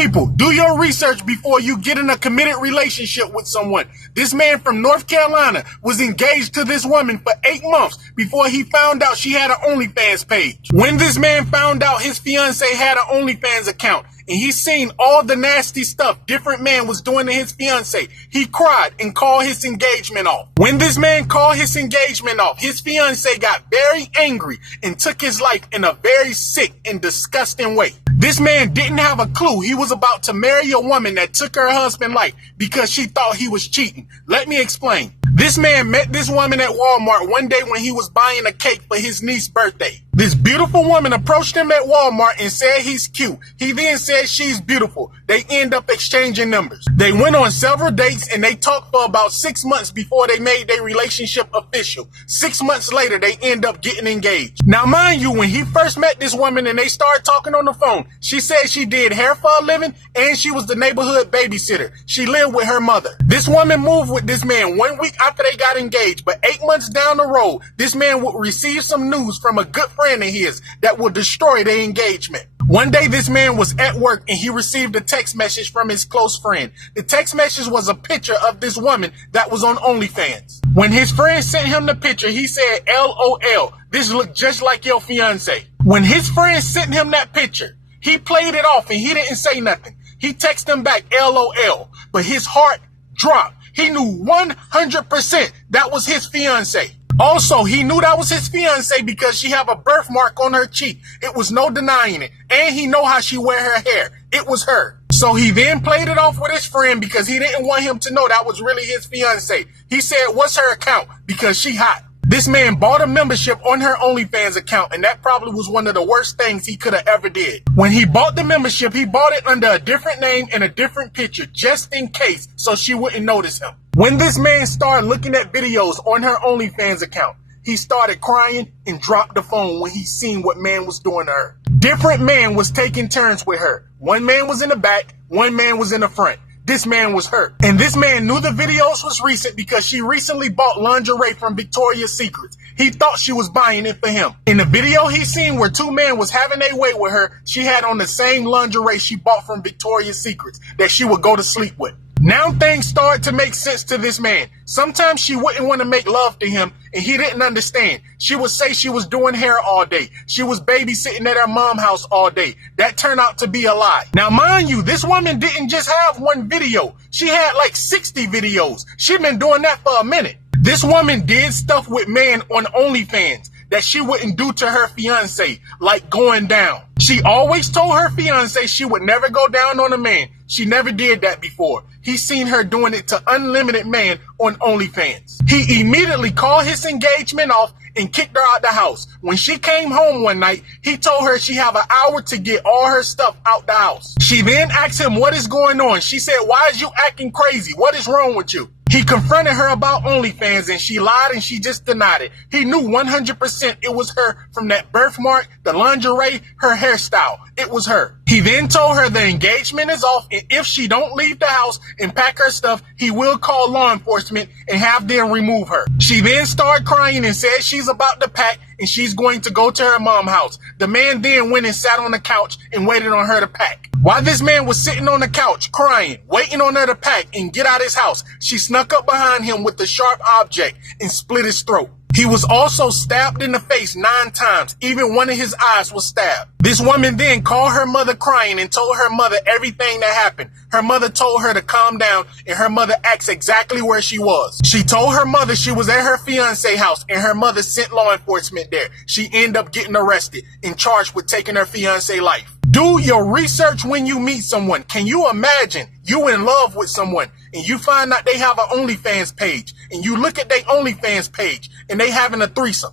People, do your research before you get in a committed relationship with someone. This man from North Carolina was engaged to this woman for 8 months before he found out she had an OnlyFans page. When this man found out his fiancée had an OnlyFans account, and he seen all the nasty stuff different man was doing to his fiancée, he cried and called his engagement off. When this man called his engagement off, his fiancée got very angry and took his life in a very sick and disgusting way. This man didn't have a clue he was about to marry a woman that took her husband's life because she thought he was cheating. Let me explain. This man met this woman at Walmart one day when he was buying a cake for his niece's birthday. This beautiful woman approached him at Walmart and said he's cute. He then said she's beautiful. They end up exchanging numbers. They went on several dates and they talked for about 6 months before they made their relationship official. 6 months later, they end up getting engaged. Now, mind you, when he first met this woman and they started talking on the phone, she said she did hair for a living and she was the neighborhood babysitter. She lived with her mother. This woman moved with this man 1 week after they got engaged, but 8 months down the road, this man would receive some news from a good friend of his that would destroy their engagement. One day, this man was at work and he received a text message from his close friend. The text message was a picture of this woman that was on OnlyFans. When his friend sent him the picture, he said, LOL, this looked just like your fiance. When his friend sent him that picture, he played it off and he didn't say nothing. He texted him back, LOL, but his heart dropped. He knew 100% that was his fiance. Also, he knew that was his fiancée because she have a birthmark on her cheek. It was no denying it. And he know how she wear her hair. It was her. So he then played it off with his friend because he didn't want him to know that was really his fiancée. He said, what's her account? Because she hot. This man bought a membership on her OnlyFans account, and that probably was one of the worst things he could have ever did. When he bought the membership, he bought it under a different name and a different picture, just in case, so she wouldn't notice him. When this man started looking at videos on her OnlyFans account, he started crying and dropped the phone when he seen what man was doing to her. Different men was taking turns with her. One man was in the back, one man was in the front. This man was hurt. And this man knew the videos was recent because she recently bought lingerie from Victoria's Secret. He thought she was buying it for him. In the video he seen where two men was having their way with her, she had on the same lingerie she bought from Victoria's Secret that she would go to sleep with. Now things started to make sense to this man. Sometimes she wouldn't want to make love to him and he didn't understand. She would say she was doing hair all day. She was babysitting at her mom's house all day. That turned out to be a lie. Now mind you, this woman didn't just have one video. She had like 60 videos. She'd been doing that for a minute. This woman did stuff with men on OnlyFans that she wouldn't do to her fiancé, like going down. She always told her fiancé she would never go down on a man. She never did that before. He seen her doing it to unlimited man on OnlyFans. He immediately called his engagement off and kicked her out the house. When she came home one night, he told her she have an hour to get all her stuff out the house. She then asked him what is going on. She said, why is you acting crazy? What is wrong with you? He confronted her about OnlyFans and she lied and she just denied it. He knew 100% it was her from that birthmark, the lingerie, her hairstyle. It was her. He then told her the engagement is off and if she don't leave the house and pack her stuff, he will call law enforcement and have them remove her. She then started crying and said she's about to pack and she's going to go to her mom's house. The man then went and sat on the couch and waited on her to pack. While this man was sitting on the couch crying, waiting on her to pack and get out his house, she snuck up behind him with the sharp object and split his throat. He was also stabbed in the face 9 times. Even one of his eyes was stabbed. This woman then called her mother crying and told her mother everything that happened. Her mother told her to calm down and her mother asked exactly where she was. She told her mother she was at her fiancé house and her mother sent law enforcement there. She ended up getting arrested and charged with taking her fiancé life. Do your research when you meet someone. Can you imagine you in love with someone and you find out they have an OnlyFans page and you look at their OnlyFans page and they having a threesome?